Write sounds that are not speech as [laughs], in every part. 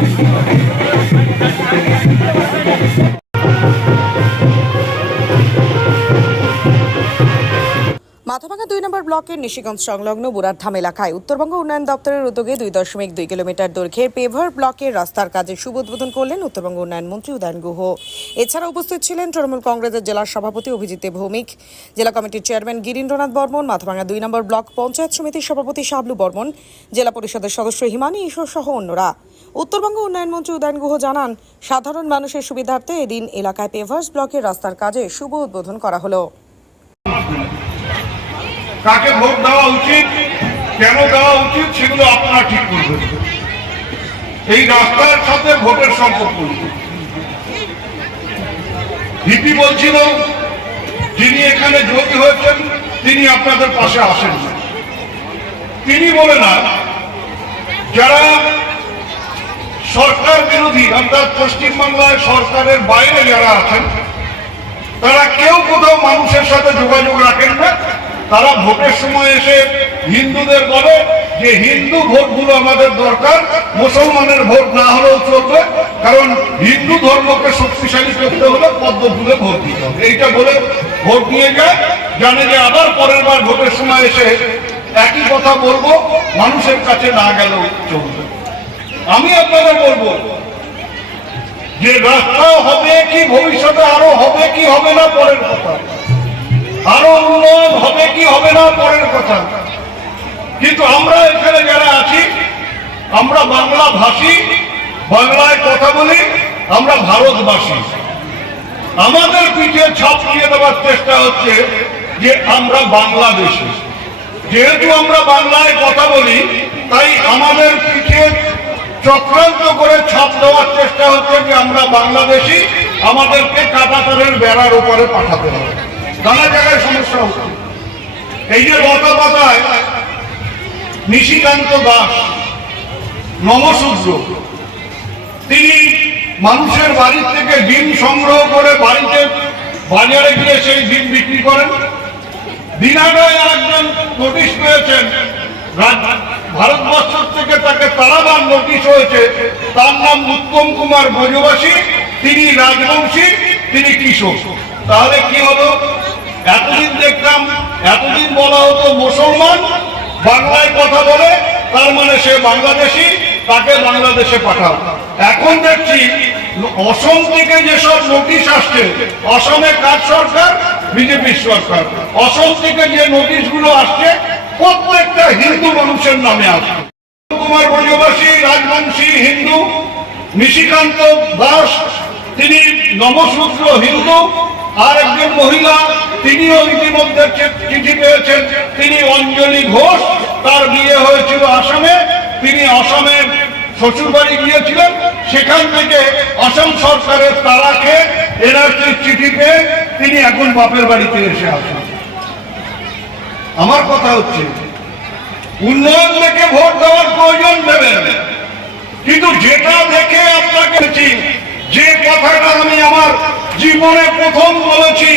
Thank [laughs] Mathabhanga দুই নম্বর ব্লকের নিশিগঞ্জ সংলগ্ন বুড়ারধাম এলাকায় উত্তরবঙ্গ উন্নয়ন দপ্তরের উদ্যোগে দুই দশমিক দুই কিলোমিটার দৈর্ঘ্যের পেভার ব্লকের রাস্তার কাজের শুভ উদ্বোধন করলেন উত্তরবঙ্গ উন্নয়ন মন্ত্রী উদয়ন গুহ। এছাড়া উপস্থিত ছিলেন তৃণমূল কংগ্রেসের জেলা সভাপতি অভিজিৎ ভৌমিক, জেলা কমিটির চেয়ারম্যান গিরীন্দ্রনাথ বর্মন, মাথাভাঙা দুই নম্বর ব্লক পঞ্চায়েত সমিতির সভাপতি শাবলু বর্মন, জেলা পরিষদের সদস্য হিমানী ঈশ্বর সহ অন্যরা। উত্তরবঙ্গ উন্নয়ন মন্ত্রী উদয়ন গুহ জানান, সাধারণ মানুষের সুবিধার্থে এদিন এলাকায় পেভার্স ব্লকের রাস্তার কাজে শুভ উদ্বোধন করা হলো। কাকে ভোট দেওয়া উচিত, কেন দেওয়া উচিত, সেগুলো আপনারা ঠিক করবেন। এই রাস্তার সাথে ভোটের সম্পর্ক ভিপি বলছিল, যিনি এখানে জয়ী হয়েছেন, তিনি আপনাদের পাশে আসেন তিনি বলে না, যারা সরকার বিরোধী, অর্থাৎ পশ্চিমবাংলায় সরকারের বাইরে যারা আছেন, তারা কেউ কোথাও মানুষের সাথে যোগাযোগ রাখেন না। তারা ভোটের সময় এসে হিন্দুদের বলে যে হিন্দু ভোটগুলো আমাদের দরকার, মুসলমানের ভোট না হলেও চলবে, কারণ হিন্দু ধর্মকে শক্তিশালী করতে হলে পদ্ম ফুলে ভোট দিতে হবে। এইটা বলে ভোট নিয়ে যায়। জানে যে আবার পরের বার ভোটের সময় এসে একই কথা বলব, মানুষের কাছে না গেলেও চলবে। আমি আপনাদের বলব যে রাস্তা হবে কি, ভবিষ্যতে আরও হবে কি, হবে না, পরের কথা। আরও উন্নয়ন হবে কি হবে না পরের কথা। কিন্তু আমরা এখানে যারা আছি, আমরা বাংলা ভাষী বাংলায় কথা বলি, আমরা ভারতবাসী। আমাদের পিঠে ছাপিয়ে দেওয়ার চেষ্টা হচ্ছে যে আমরা বাংলাদেশি। যেহেতু আমরা বাংলায় কথা বলি, তাই আমাদের পিঠে চক্রান্ত করে ছাপ দেওয়ার চেষ্টা হচ্ছে যে আমরা বাংলাদেশি, আমাদেরকে কাটাতারের বেড়ার উপরে পাঠাতে হবে। নানা জায়গায় সমস্যা হচ্ছে। এই যে লতা পাতায় নিশিকান্ত দাস নমশূদ্র তিনি মানুষের বাড়ি থেকে ডিম সংগ্রহ করে বাড়িতে বাজারে গিয়ে সেই ডিম বিক্রি করেন। দিনাগায় একজন নোটিশ পেয়েছেন ভারতবর্ষ থেকে তাকে তারাবার নোটিশ হয়েছে। তার নাম উত্তম কুমার ব্রজবাসী তিনি রাজবংশী, তিনি কৃষক। তাহলে কি হলো? এতদিন দেখতাম এতদিন বলা হতো মুসলমান, বাংলায় কথা বলে, তার মানে সে বাংলাদেশি, তাকে বাংলাদেশে পাঠাও। এখন দেখছি, অসম থেকে যেসব নোটিশ আসছে, অসমে কাজ সরকার? বিজেপি সরকার। অসম থেকে যে নোটিশগুলো আসছে, প্রত্যেকটা হিন্দু মানুষের নামে আসছে। কুমার ব্রজবাসী রাজবংশী, হিন্দু, নিশিকান্ত দাস, তিনি নমসূত্র হিন্দু আর একজন মহিলা, তিনিও ইতিমধ্যে চিঠি পেয়েছেন। তিনি অঞ্জলি ঘোষ, তার বিয়ে হয়েছিল আসামে। তিনি আসামে শ্বশুর বাড়ি গিয়েছিলেন। সেখান থেকে আসাম সরকারের তারাকে এনআরসির চিঠি পেয়ে তিনি এখন বাপের বাড়িতে এসে আসেন আমার কথা হচ্ছে, উন্নয়ন দেখে ভোট দেওয়ার প্রয়োজন দেবেন। কিন্তু যেটা দেখে আপনাকে যে কথাটা জীবনে প্রথম বলেছি,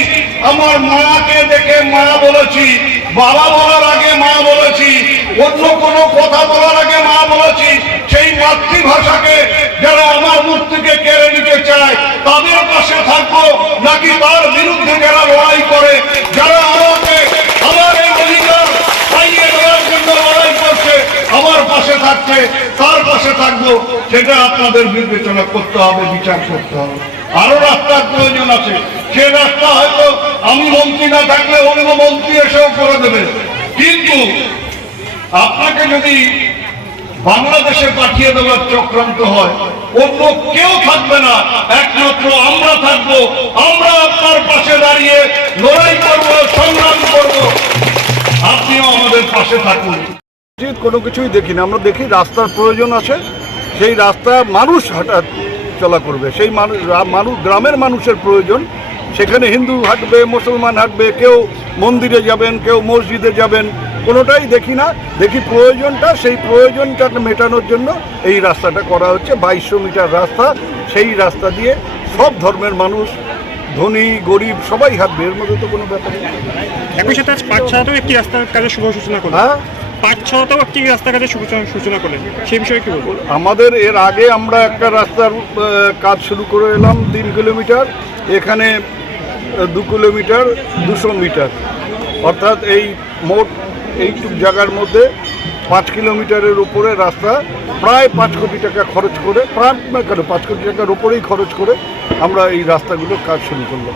আমার মাকে দেখে মা বলেছি, বাবা বলার আগে মা বলেছি, অন্য কোনো কথা বলার আগে মা বলেছি, সেই মাতৃভাষাকে যারা আমার মুখ থেকে কেড়ে নিতে চায়, তাদের পাশে থাকব নাকি তার বিরুদ্ধে যারা লড়াই করে, যারা আমাকে আমার এই অধিকার পাইয়ে দেওয়ার জন্য লড়াই করছে, আমার পাশে থাকছে থাকব, সেটা আপনাদের বিবেচনা করতে হবে, বিচার করতে হবে। আরও রাস্তার প্রয়োজন আছে। সে রাস্তা হয়তো আমি মন্ত্রী না থাকলে অন্য মন্ত্রী এসেও করে দেবে। কিন্তু আপনাকে যদি বাংলাদেশে পাঠিয়ে দেওয়ার চক্রান্ত হয়, অন্য কেউ থাকবে না। একমাত্র আমরা থাকব। আমরা আপনার পাশে দাঁড়িয়ে লড়াই করব, সংগ্রাম করব। আপনিও আমাদের পাশে থাকুন। কোনো কিছুই দেখি না আমরা দেখি রাস্তার প্রয়োজন আছে সেই রাস্তা মানুষ হাঁটা চলা করবে। সেই মানুষ মানুষ গ্রামের মানুষের প্রয়োজন। সেখানে হিন্দু হাঁটবে মুসলমান হাঁটবে কেউ মন্দিরে যাবেন কেউ মসজিদে যাবেন কোনোটাই দেখি না। দেখি প্রয়োজনটা সেই প্রয়োজনটা মেটানোর জন্য এই রাস্তাটা করা হচ্ছে। বাইশশো মিটার রাস্তা সেই রাস্তা দিয়ে সব ধর্মের মানুষ ধনী গরিব সবাই হাঁটবে। এর মধ্যে তো কোনো ব্যাপার নেই। একই সাথে আজ পাঠশালাতেও একটি রাস্তার কাজের শুভ সূচনা করল। হ্যাঁ। পাঁচ ছটাও একটি রাস্তাঘাটের সূচনা করলেন, সেই বিষয়ে কি বলব? আমাদের এর আগে আমরা একটা রাস্তার কাজ শুরু করে এলাম তিন কিলোমিটার, এখানে দু কিলোমিটার, দুশো মিটার। অর্থাৎ এই মোট, এইটুক জায়গার মধ্যে পাঁচ কিলোমিটারের উপরে রাস্তা প্রায় পাঁচ কোটি টাকা খরচ করে, প্রায় কেন পাঁচ কোটি টাকার উপরেই খরচ করে আমরা এই রাস্তাগুলোর কাজ শুরু করলাম।